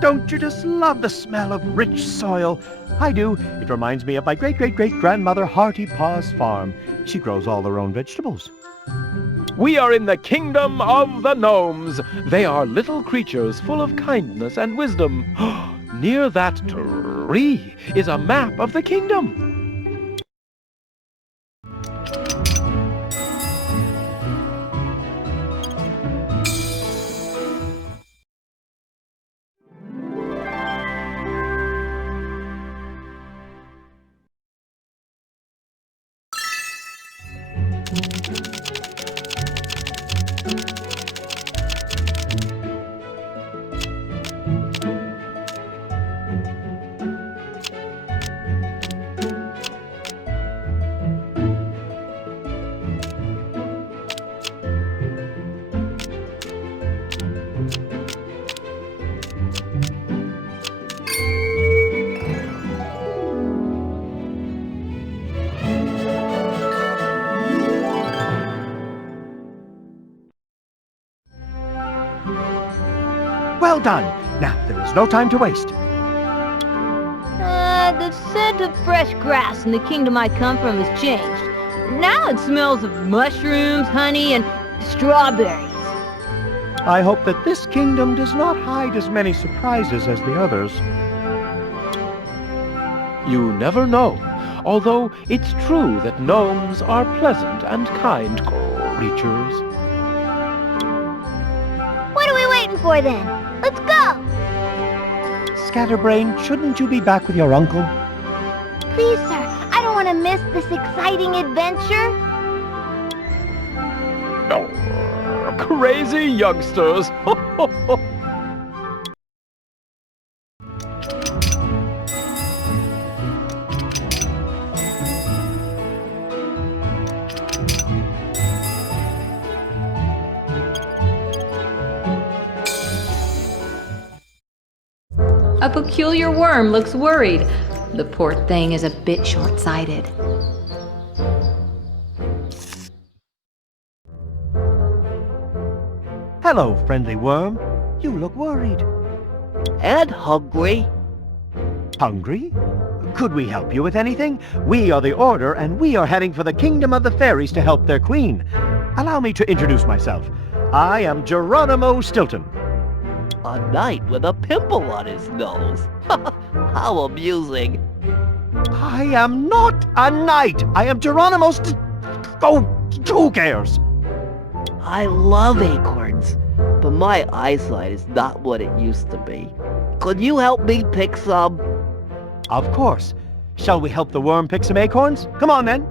Don't you just love the smell of rich soil? I do. It reminds me of my great-great-great-grandmother Hearty Paw's farm. She grows all her own vegetables. We are in the Kingdom of the Gnomes. They are little creatures full of kindness and wisdom. Near that tree is a map of the kingdom. Well done. Now, there is no time to waste. The scent of fresh grass in the kingdom I come from has changed. Now it smells of mushrooms, honey, and strawberries. I hope that this kingdom does not hide as many surprises as the others. You never know, although it's true that gnomes are pleasant and kind creatures. What are we waiting for then? Let's go! Scatterbrain, shouldn't you be back with your uncle? Please, sir, I don't want to miss this exciting adventure. Crazy youngsters. A peculiar worm looks worried. The poor thing is a bit short-sighted. Hello, friendly worm. You look worried. And hungry. Hungry? Could we help you with anything? We are the Order, and we are heading for the Kingdom of the Fairies to help their queen. Allow me to introduce myself. I am Geronimo Stilton. A knight with a pimple on his nose. How amusing. I am not a knight. I am Geronimo Oh, who cares? I love acorns, but my eyesight is not what it used to be. Could you help me pick some? Of course. Shall we help the worm pick some acorns? Come on, then.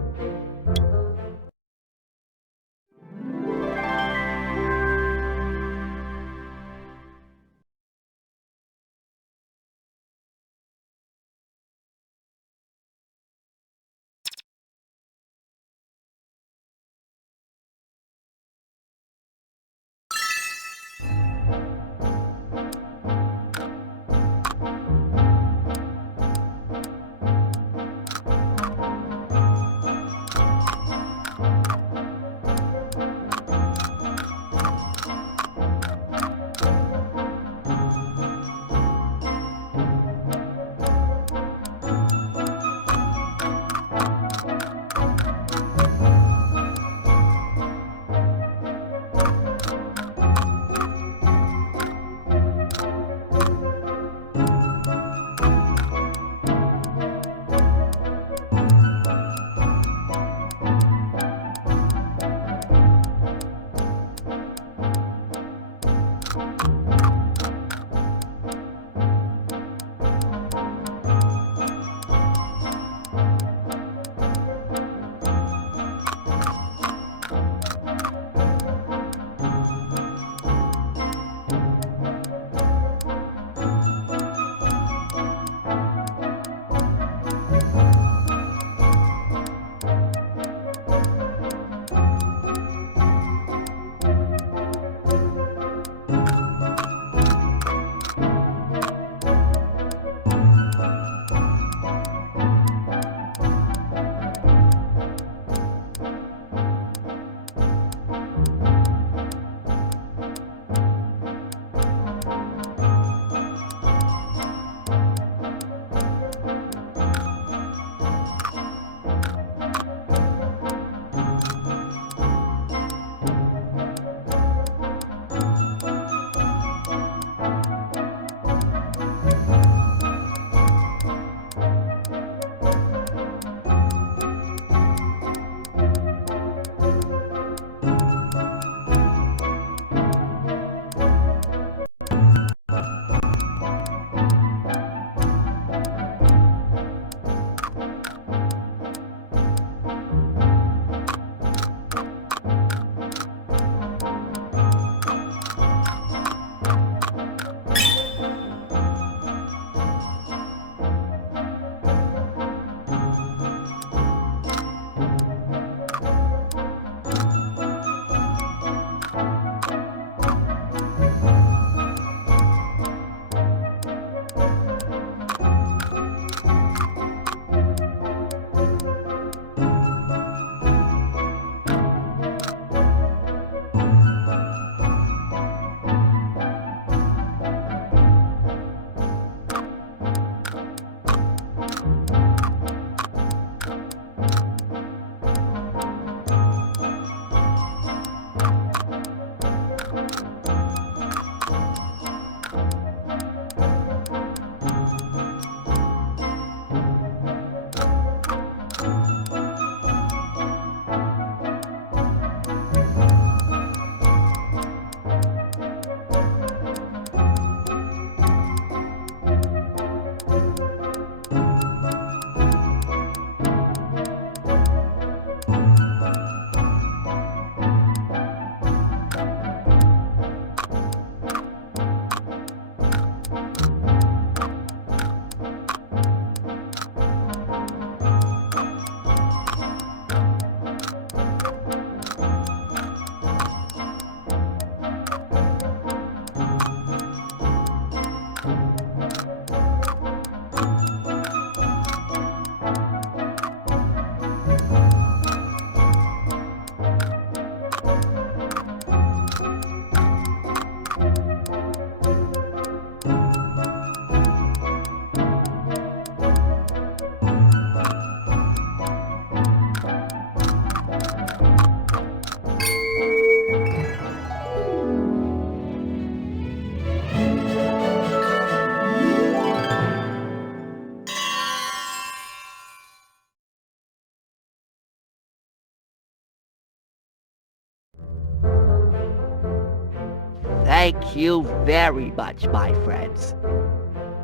Thank you very much, my friends.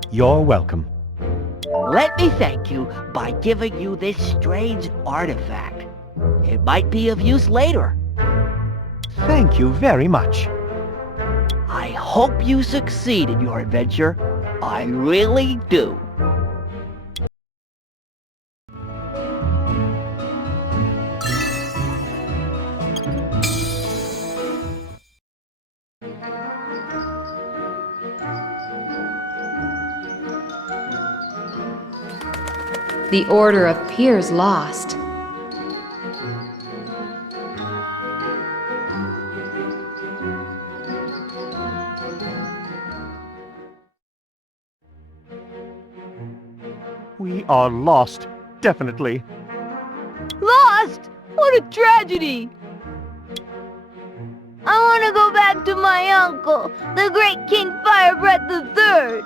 You're welcome. Let me thank you by giving you this strange artifact. It might be of use later. Thank you very much. I hope you succeed in your adventure. I really do. The order appears lost. We are lost, definitely. Lost? What a tragedy! I want to go back to my uncle, the great King Firebreath III.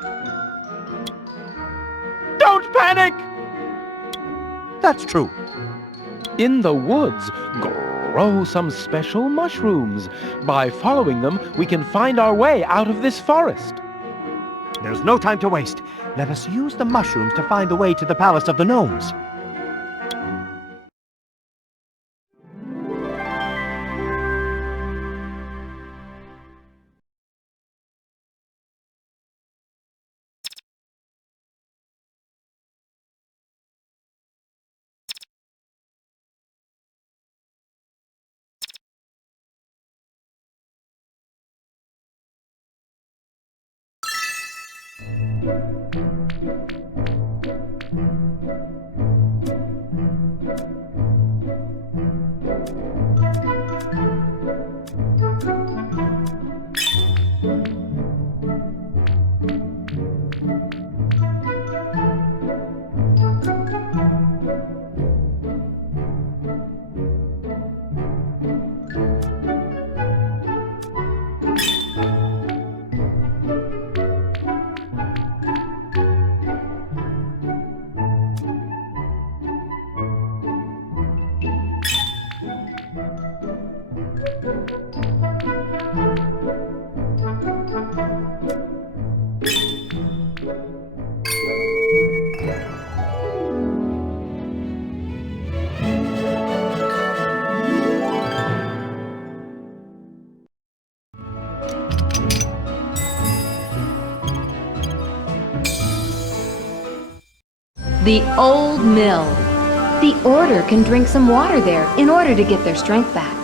Don't panic! That's true. In the woods grow some special mushrooms. By following them, we can find our way out of this forest. There's no time to waste. Let us use the mushrooms to find the way to the Palace of the Gnomes. The old mill. The Order can drink some water there in order to get their strength back.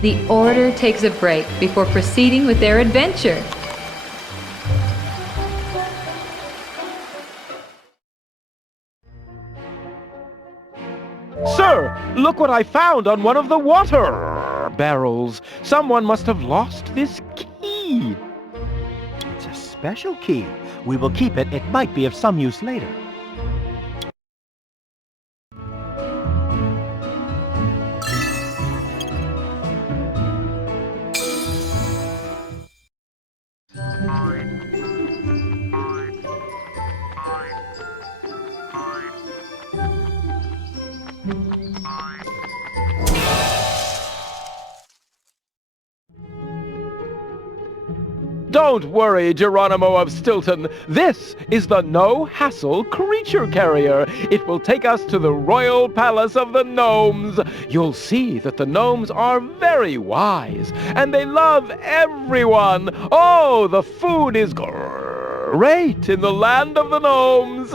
The Order takes a break before proceeding with their adventure. Sir, look what I found on one of the water barrels. Someone must have lost this key. It's a special key. We will keep it. It might be of some use later. Don't worry, Geronimo of Stilton. This is the no-hassle creature carrier. It will take us to the royal palace of the gnomes. You'll see that the gnomes are very wise, and they love everyone. Oh, the food is great in the land of the gnomes.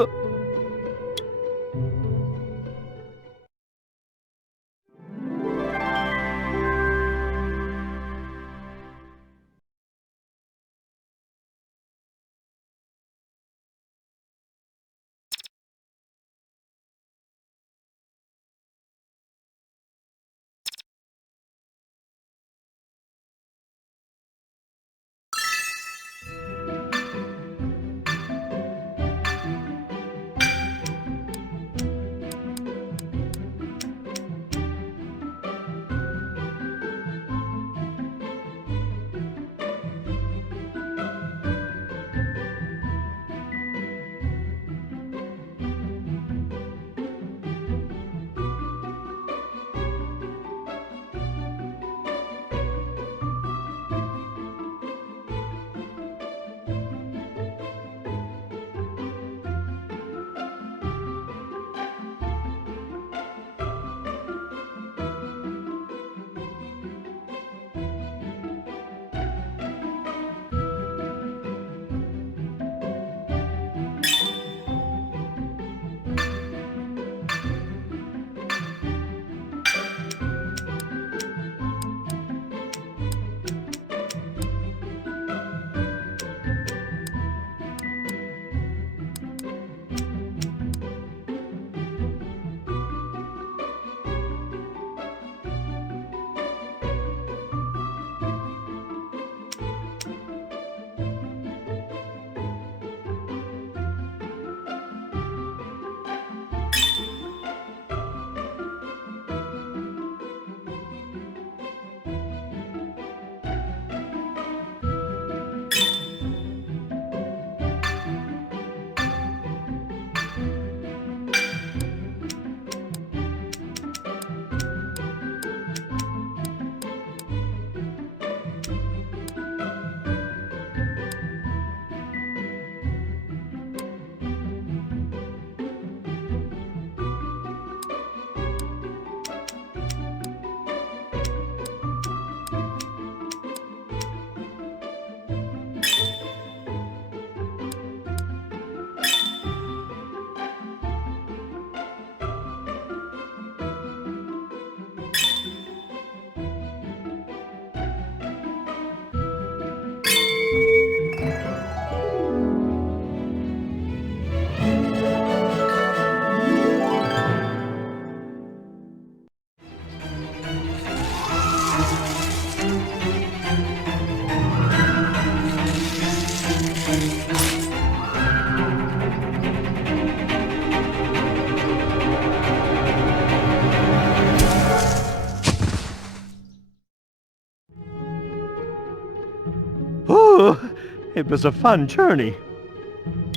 It was a fun journey.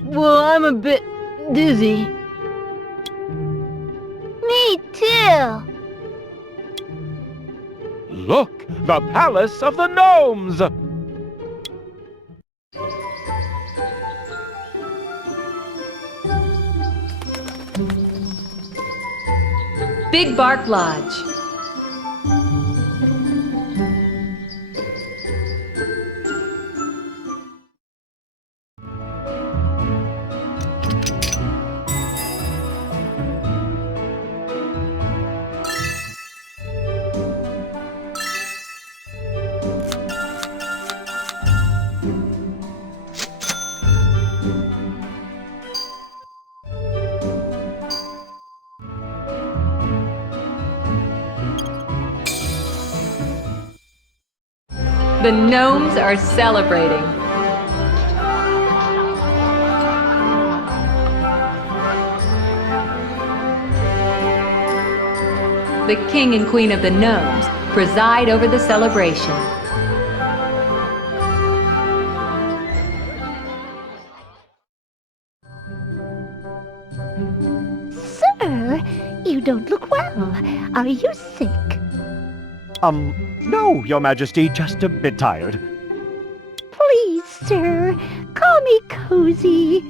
Well, I'm a bit dizzy. Me too. Look, the palace of the gnomes! Big Bark Lodge. The gnomes are celebrating. The King and Queen of the Gnomes preside over the celebration. Sir, you don't look well. Are you sick? No, Your Majesty, just a bit tired. Please, sir, call me Cozy.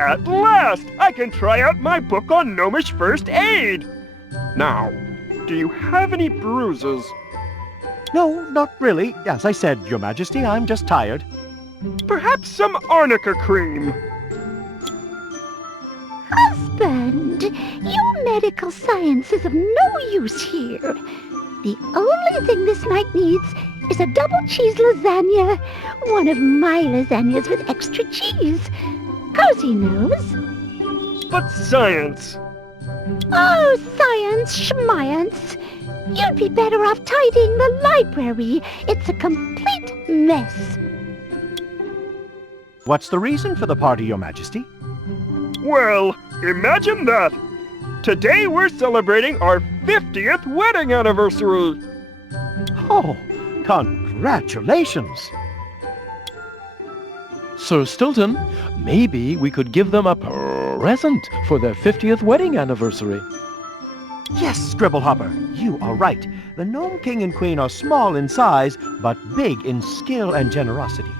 At last! I can try out my book on gnomish first aid! Now, do you have any bruises? No, not really. As I said, Your Majesty, I'm just tired. Perhaps some arnica cream? Husband, your medical science is of no use here. The only thing this knight needs is a double cheese lasagna. One of my lasagnas with extra cheese. Cozy knows. But science! Oh, science, schmiance. You'd be better off tidying the library. It's a complete mess. What's the reason for the party, Your Majesty? Well, imagine that! Today we're celebrating our 50th wedding anniversary! Oh, congratulations! Sir Stilton, maybe we could give them a present for their 50th wedding anniversary. Yes, Scriblehooper, you are right. The Gnome King and Queen are small in size, but big in skill and generosity.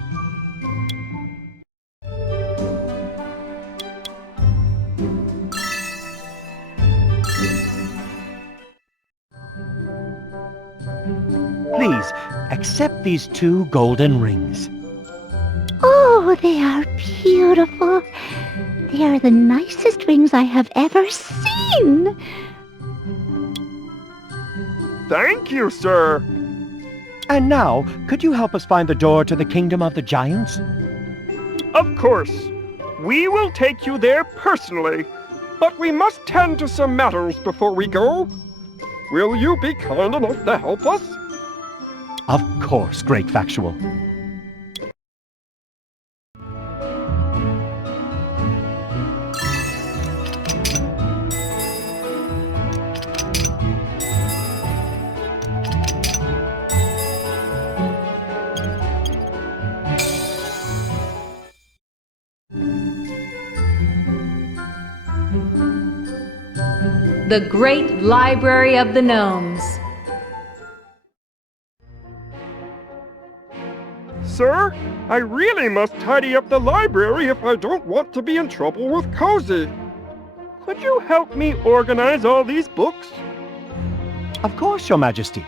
Please, accept these 2 golden rings. Oh, they are beautiful. They are the nicest rings I have ever seen. Thank you, sir! And now, could you help us find the door to the Kingdom of the Giants? Of course. We will take you there personally. But we must tend to some matters before we go. Will you be kind enough to help us? Of course, Great Factual. The Great Library of the Gnomes. Sir, I really must tidy up the library if I don't want to be in trouble with Cozy. Could you help me organize all these books? Of course, Your Majesty.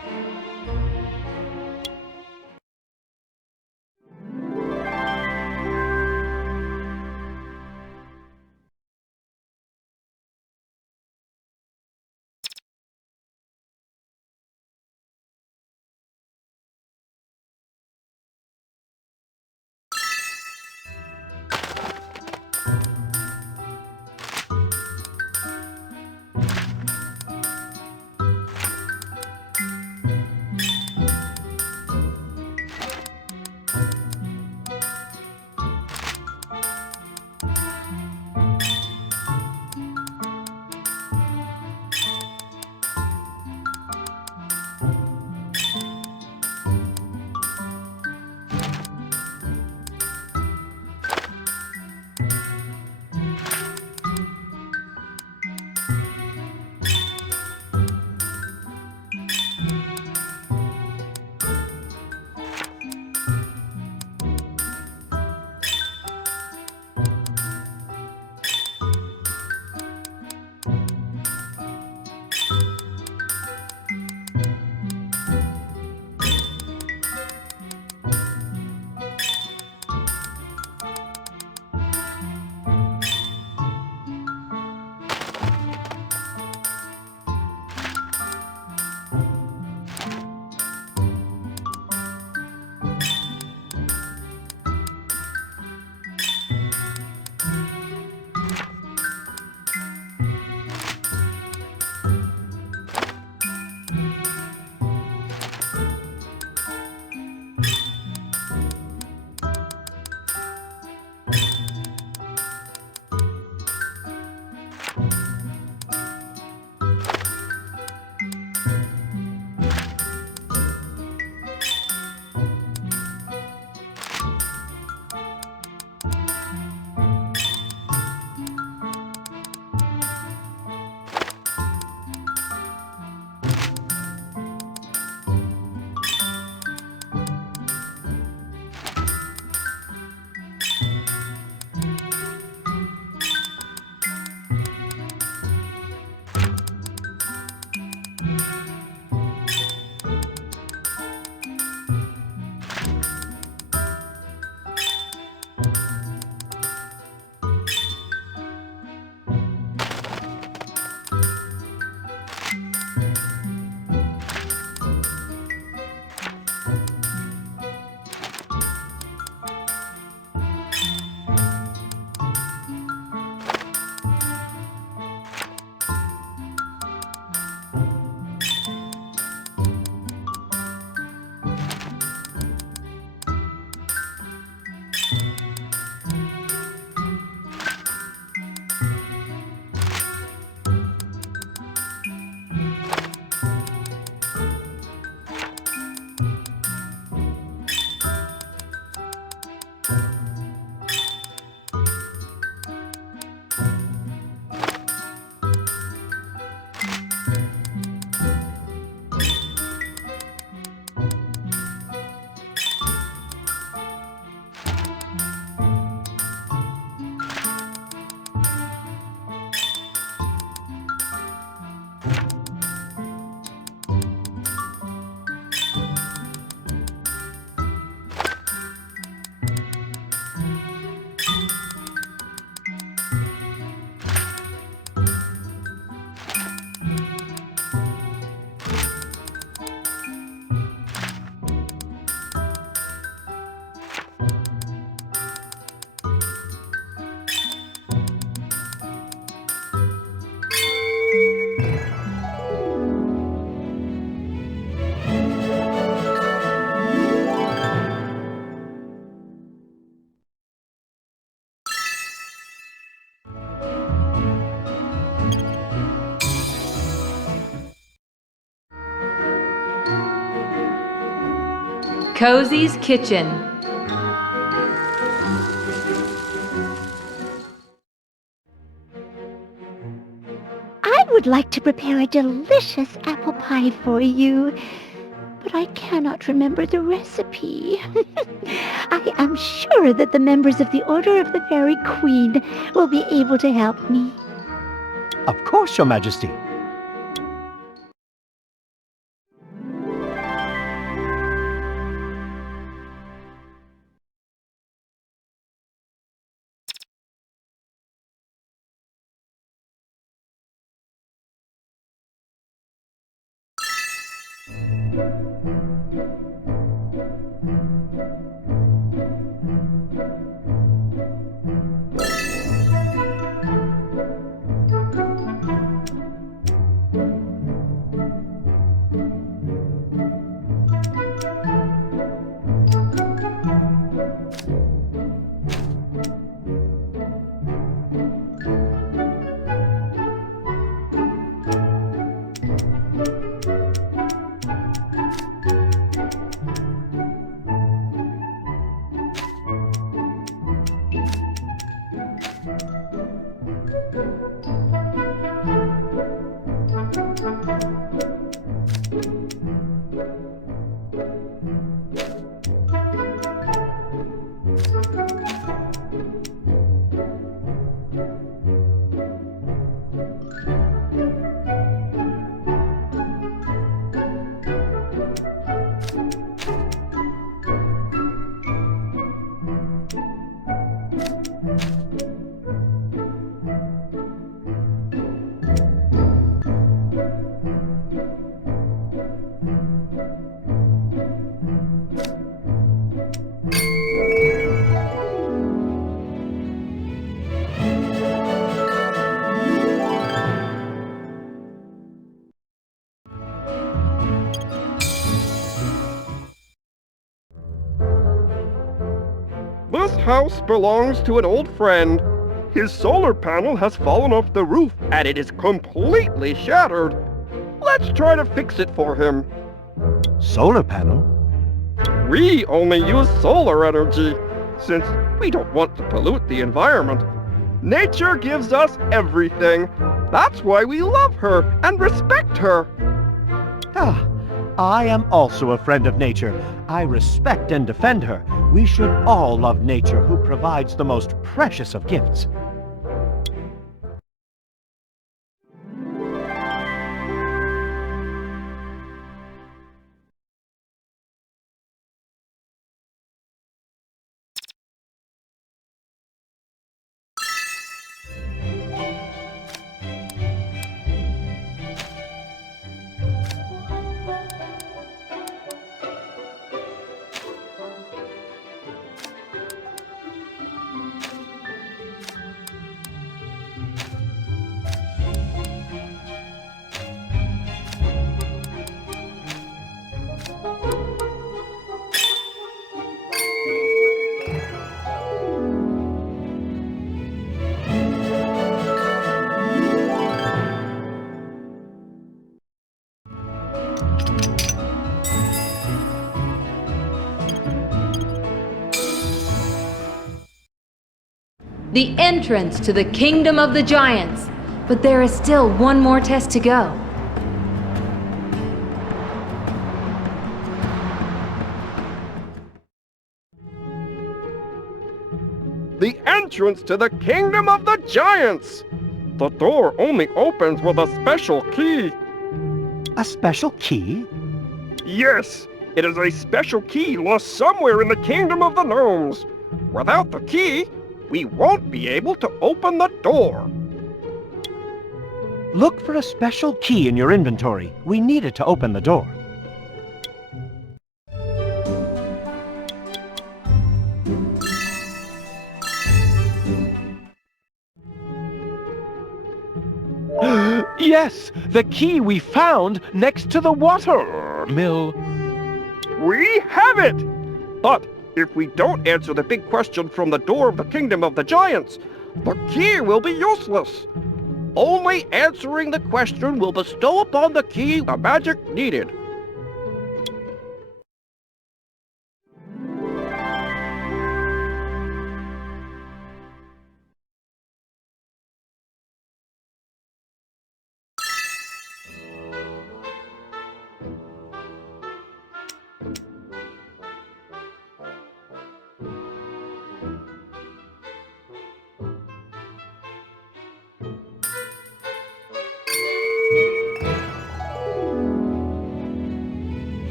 Cozy's Kitchen. I would like to prepare a delicious apple pie for you, but I cannot remember the recipe. I am sure that the members of the Order of the Fairy Queen will be able to help me. Of course, Your Majesty. This house belongs to an old friend. His solar panel has fallen off the roof and it is completely shattered. Let's try to fix it for him. Solar panel? We only use solar energy, since we don't want to pollute the environment. Nature gives us everything. That's why we love her and respect her. Ah, I am also a friend of nature. I respect and defend her. We should all love nature, who provides the most precious of gifts. The entrance to the Kingdom of the Giants. But there is still one more test to go. The entrance to the Kingdom of the Giants! The door only opens with a special key. A special key? Yes, it is a special key lost somewhere in the Kingdom of the Gnomes. Without the key, we won't be able to open the door. Look for a special key in your inventory. We need it to open the door. Yes, the key we found next to the water mill. We have it! But if we don't answer the big question from the door of the Kingdom of the Giants, the key will be useless. Only answering the question will bestow upon the key the magic needed.